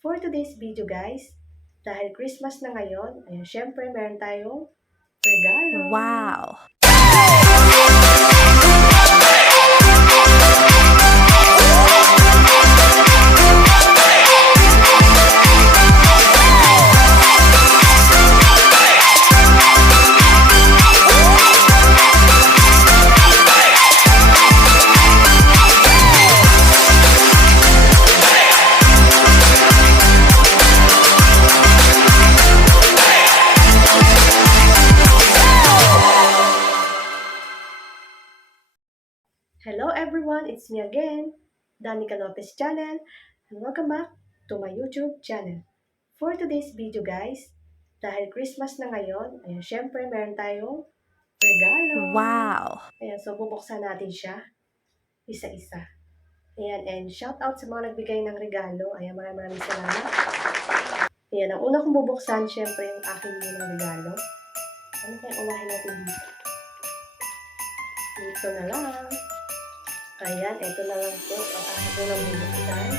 For today's video guys, dahil Christmas na ngayon, ayan, syempre meron tayong regalo. Wow. It's me again, Danica Lopez Channel, and welcome back to my YouTube channel. For today's video guys, dahil Christmas na ngayon, ayan, syempre meron tayong regalo. Wow. Ayan, so bubuksan natin siya, isa-isa. Ayan, and shout out sa mga nagbigay ng regalo. Ayan, maraming maraming salamat. Ayan, ang una kong bubuksan, syempre yung aking munang regalo. Ano kaya unahin natin dito? Dito na lang. Ayan, eto na lang po ang aking unang bubuksan.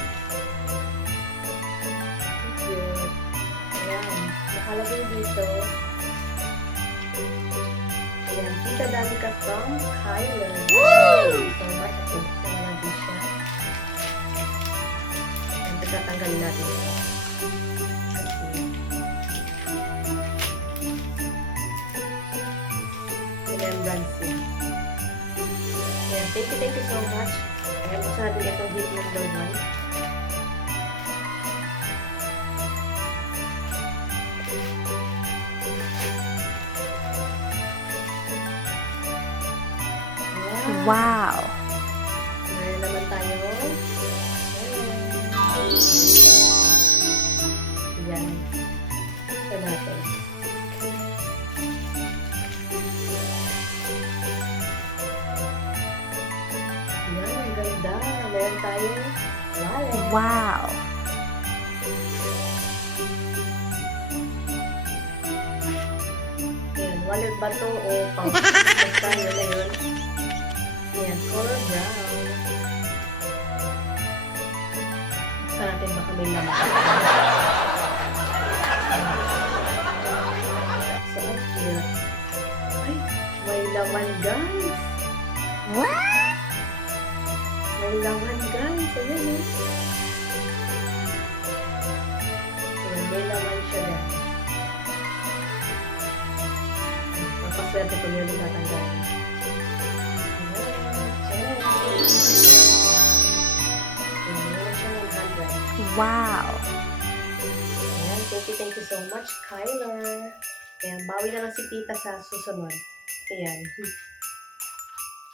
Cute. Ayan, nakalagay dito. Ayan, Tita Danica from Kyler. Woo! So much. At bubuksan na natin siya. Ayan, tatanggalin natin ito. Thank you, thank you so much. Ayan, buksan natin itong hit number one. Wow! Wow. Ayan, wallet ba to o pang yun na yun. Ayan, color brown. Basta natin baka may laman. So, cute. Ay, may laman guys. What? May laman guys. Ayan eh. Papaswerte ko yun 100. Wow. Ayan, thank you, thank you so much, Kyler. Ayan, bawi na lang si tita sa susunod. Ayan.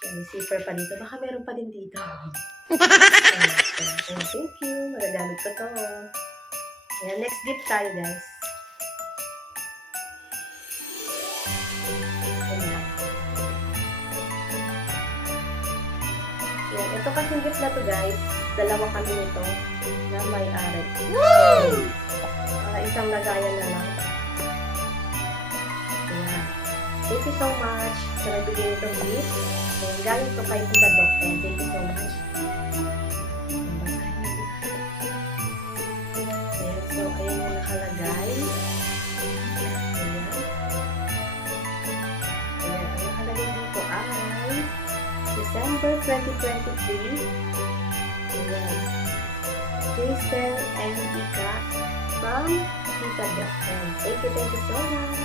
Ayan, may zipper pa dito. Baka meron pa din dito. Ayan, ayan, thank you. Magagamit ko to. Ayan, next gift tayo, guys. Ayan, ito kasing gift na to, guys. Dalawa kami nito na may-ari. Woo! Para isang lagayan na lang. Ayan. Thank you so much sa nagbigay nitong gift. Ayan, galing to kay Tita Doc. Ayan, thank you so much. Ayan, so, ayan yung nakalagay. December 2023. Ayan. Jason and Ika from Tita. And thank you, thank you so much.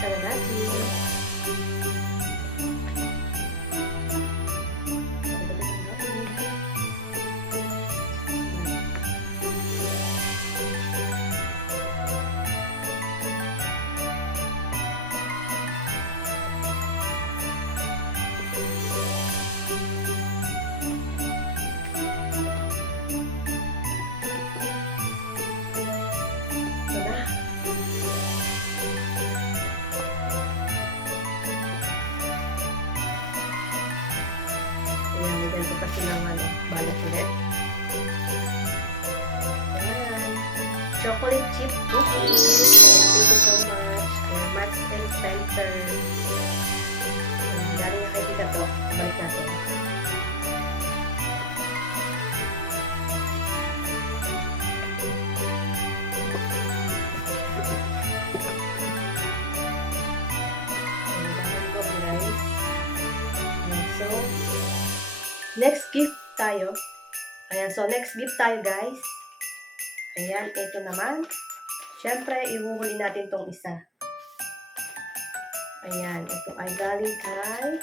Sana natin. Pa silang ano, balat ulit. Ayan. Chocolate chip cookies. Thank you so much. Ayan, Max and Spencer. Ayan, galing na kay Tita to. Balik natin. Next gift tayo. Ayan, so next gift tayo guys. Ayan, ito naman. Siyempre, ihuhuli natin tong isa. Ayan, ito ay galing kay...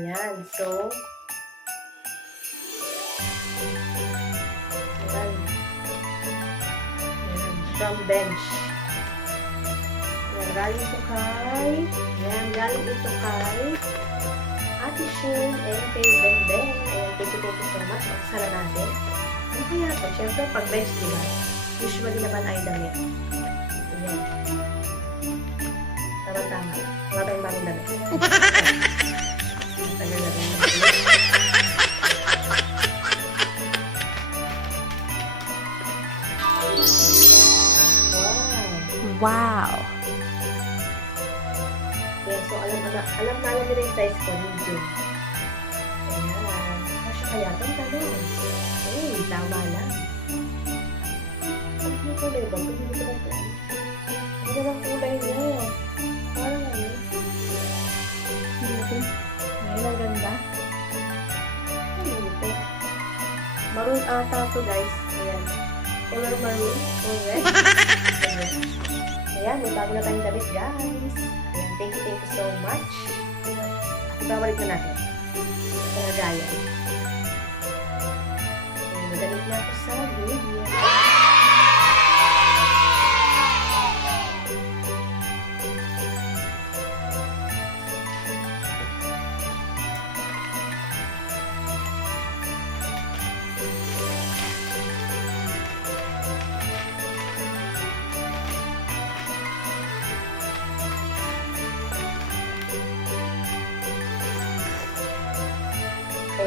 Ayan, so... Ayan. Ayan, from bench. Ayan, galing ito kay... Ayan, galing ito kay... Shin and kay Ben Ben. Ayan, thank you, thank you so much. Magsara natin. Ano kaya ito? Siyempre, pag bench, di ba? Usually naman ay damit. Ayan. Tama-tama. Wala tayong bagong damit. Wow. Wow. Alam na alam na nila yung size ko, medium. Ayan. Kasya kaya ito? Ang tanong. Uy, tama lang. Ano yung kulay ba? Pwede mo ba ito? Ang kulay niya? Parang ano? Ayun, ang ganda. Ano ito? Maroon ata to guys. Ayan. Color maroon. Ayan. Ayan, may bago na tayong damit guys. Thank you, thank you so much. Ibabalik na natin. Ayan, madamit na ako sa video.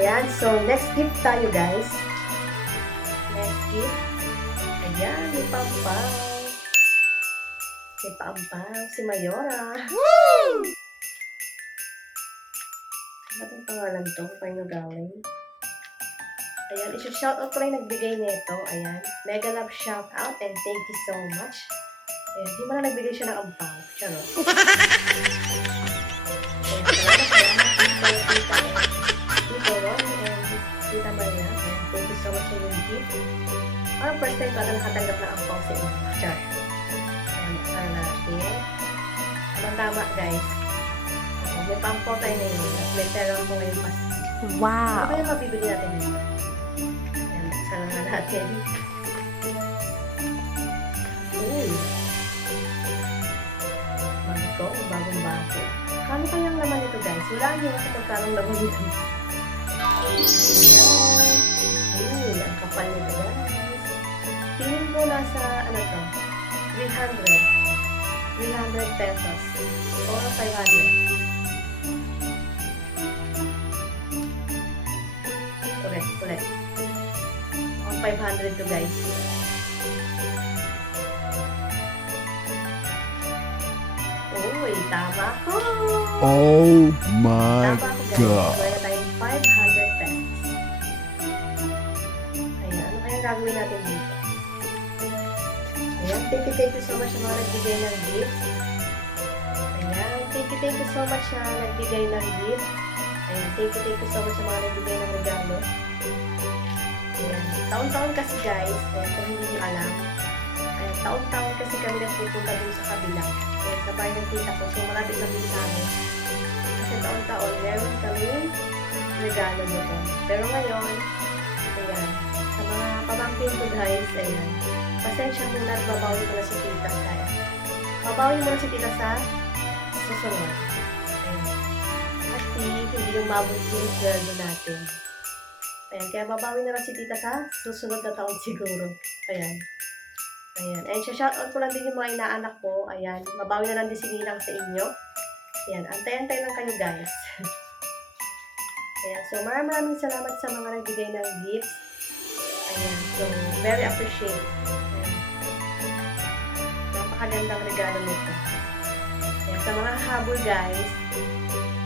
Ayan, so next gift tayo guys. Next gift. Ayan, may pampaw. May pampaw, si Mayora. Ano bang pangalan to? Paano gawin? Ayan, isa-shoutout ko lang nagbigay nito. Ayan, mega love shoutout and thank you so much. Ayan, di mo na nagbigay siya ng ampaw. Charot. Ayan, salamat salamat. Tito, tita, and Tito Ron and Tita Maria. Ayan, thank you so much yung gift. Parang first time na nakatanggap ng ampaw sa inyo. Char. Ayan, buksan natin. Tama-tama, guys. Oo, May pampaw tayo ngayon. At may terang po ngayon pas. Ano Wow. kaya mabibili natin dito? Ayan, buksan na natin. Uy. Bago, bagong bago. Kano kayang laman ito guys? Wala niyo kasi magkano laman ito. Ayan. Uy, ang kapal nito guys. Tingin ko nasa, ano to, 300. 300 pesos. Or 500. Ulit, ulit. Ang 500 to guys. Uy, tama ko! Oh my Tama ko guys. God. Gagawin natin dito? Ayan, thank you, thank you so much sa mga nagbigay ng gift. Ayan, thank you, thank you so much sa nagbigay ng gift. Ayan, thank you, thank you so much mga nagbigay ng regalo. Ayan, taon-taon kasi guys, ayan, kung hindi nyo alam, ayan, taon-taon kasi kami nagpupunta dun sa kabila. Ayan, sa bahay ng tita ko, so malapit lang din sa amin. Kasi taon-taon, meron kami regalo doon. Pero ngayon, ayan, sa mga pamangkin ko guys, ayan, pasensya muna at babawi ko na si tita sa Babawi mo na si tita sa susunod. Ayan. Kasi hindi yung mabot yung sweldo natin. Ayan, kaya babawi na lang si tita sa susunod na taon siguro. Ayan. Ayan. And shoutout ko lang din yung mga inaanak ko. Ayan. Mabawi na lang din si Ninang sa inyo. Ayan. Antay-antay lang kayo guys. Ayan. So, maraming maraming salamat sa mga nagbigay ng gifts. Ayan. So, very appreciate. Napakagandang regalo nito. Ayan. Sa mga habol guys,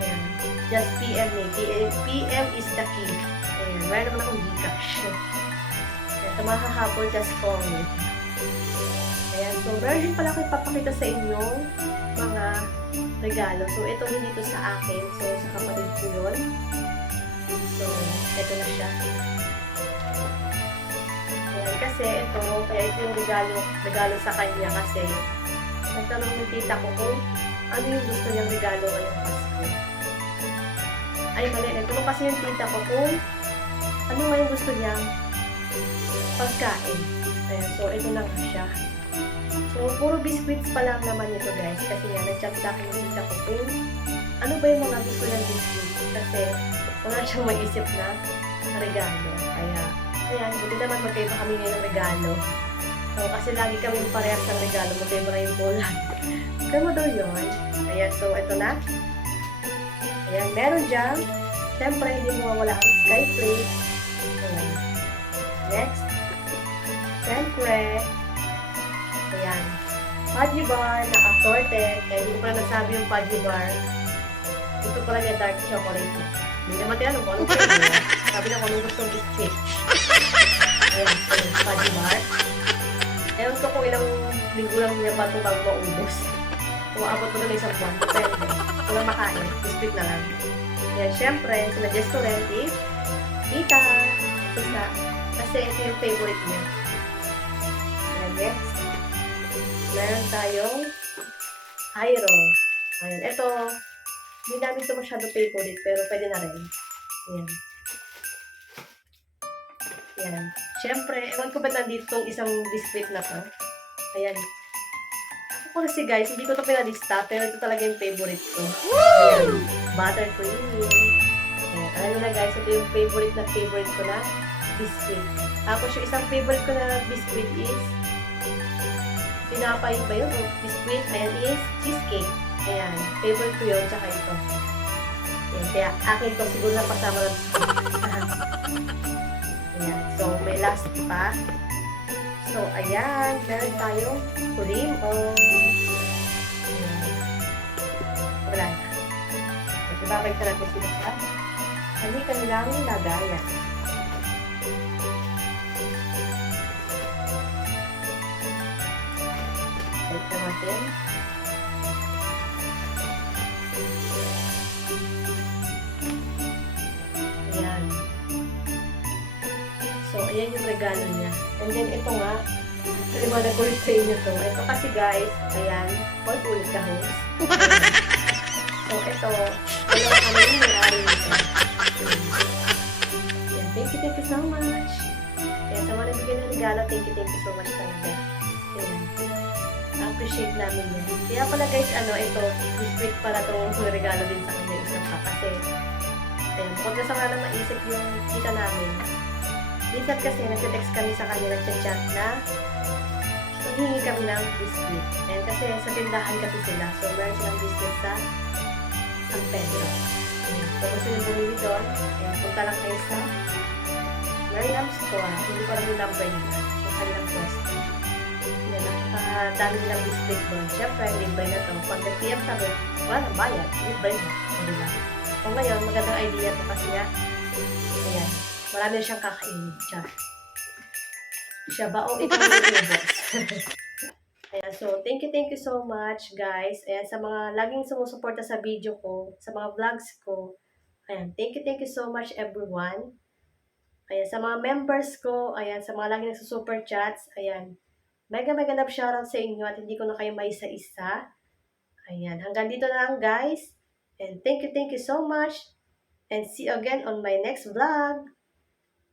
ayan. Just PM me. PM, PM is the key. Ayan. Meron naman akong Gcash. Ayan. Sa mga habol, just call me. Ayan, so meron din pala ako ipapakita sa inyo mga regalo. So, ito hindi to sa akin. So, sa kapatid ko yun. So, ito na siya. Kasi ito, kaya ito yung regalo, regalo sa kanya kasi nagtanong ng tita ko kung ano yung gusto niyang regalo ngayong Pasko. Ay, mali. Nagtanong kasi yung tita ko kung ano nga yung gusto niyang pagkain. Ayan, so ito na siya. So, puro biscuits pa lang naman ito guys. Kasi nga, nag-chat sa akin yung tita ko kung ano ba yung mga gusto ng biscuits. Kasi wala siyang mag-isip na regalo. Kaya, ayan, buti naman magkaiba kami ngayon ng regalo. So, kasi lagi kami parehas ng regalo. Magkaiba na yung bola. Kaya daw yun. Ayan, so ito na. Ayan, meron dyan. Siyempre, hindi mawawala ang skyplate. Ayan. Next. Siyempre, ayan. Pudgy bar na assorted. Kaya hindi ko pa nasabi yung pudgy bar. Gusto ko lang yung dark chocolate. Hindi naman tinanong anong flavor. Sabi na kung anong gustong biscuit. Ayan, so, pudgy bar. Ewan ko kung ilang linggo lang niya ba ito bago maubos. Kung aabot ko na ng isang buwan, depende. Kung lang makain, biscuit na lang. Yan, syempre, sinadjust ko rin if tita, isa. Kasi ito yung favorite niya. And next, meron tayong Hyro. Ayan, ito, hindi namin ito masyado favorite, pero pwede na rin. Ayan. Ayan. Siyempre, ewan ko ba nandito tong isang biscuit na to. Ayan. Ako kasi guys, hindi ko to pinalista, pero ito talaga yung favorite ko. Ayan. Buttercream. Ayan. Alam na guys, ito yung favorite na favorite ko na biscuit. Tapos yung isang favorite ko na biscuit is pinapait ba yun? Biscuit, ayan, is cheesecake. Ayan. Favorite ko yun, tsaka ito. Ayan. Kaya akin to siguro na pasama ng Ayan. Last pa. So, ayan. Meron tayong cream o... Ayan. Wala na. Ibabalik natin sila sa kami kanilang lagayan. Balik na natin. Ayan yung regalo niya. And then, ito nga, naliwanag ko sa inyo to. Ito kasi guys, ayan, hold ulit ka host. so, ito, dalawa kami yung may-ari nito. Ayan, thank you, thank you so much. Ayan, sa mga nabigyan ng regalo, thank you, thank you so much talaga. Ayan. appreciate namin yan. Kaya pala guys, ano, ito, biscuit pala itong regalo din sa kanya isang pa. Kasi, ayun, huwag na sa nga na maisip yung kita namin. Minsan kasi, nagte-text kami sa kanya, nagchat-chat na nanghingi kami ng biscuit. And kasi sa tindahan kasi sila, so meron silang biscuit sa San Pedro. Ayan. So, gusto nyo bumili doon, ayan, punta lang kayo sa Mariam Store. Hindi ko alam yung number nila. Yung kanilang pwesto. Yan, napakadami nilang biscuit doon. Siyempre, libre na to. Pag nag-PM kami, wala nang bayad. Libre na. O, diba? O ngayon, magandang idea to kasi nga, ayan, marami siyang kakainin. Char. Siya ba? O, yung boss. Ayan, so, thank you, thank you so much, guys. Ayan, sa mga laging sumusuporta sa video ko, sa mga vlogs ko. Ayan, thank you, thank you so much, everyone. Ayan, sa mga members ko, ayan, sa mga laging nagsusuper chats, ayan, mega mega love shoutout sa inyo at hindi ko na kayo may isa-isa. Ayan, hanggang dito na lang guys. And thank you, thank you so much. And see you again on my next vlog.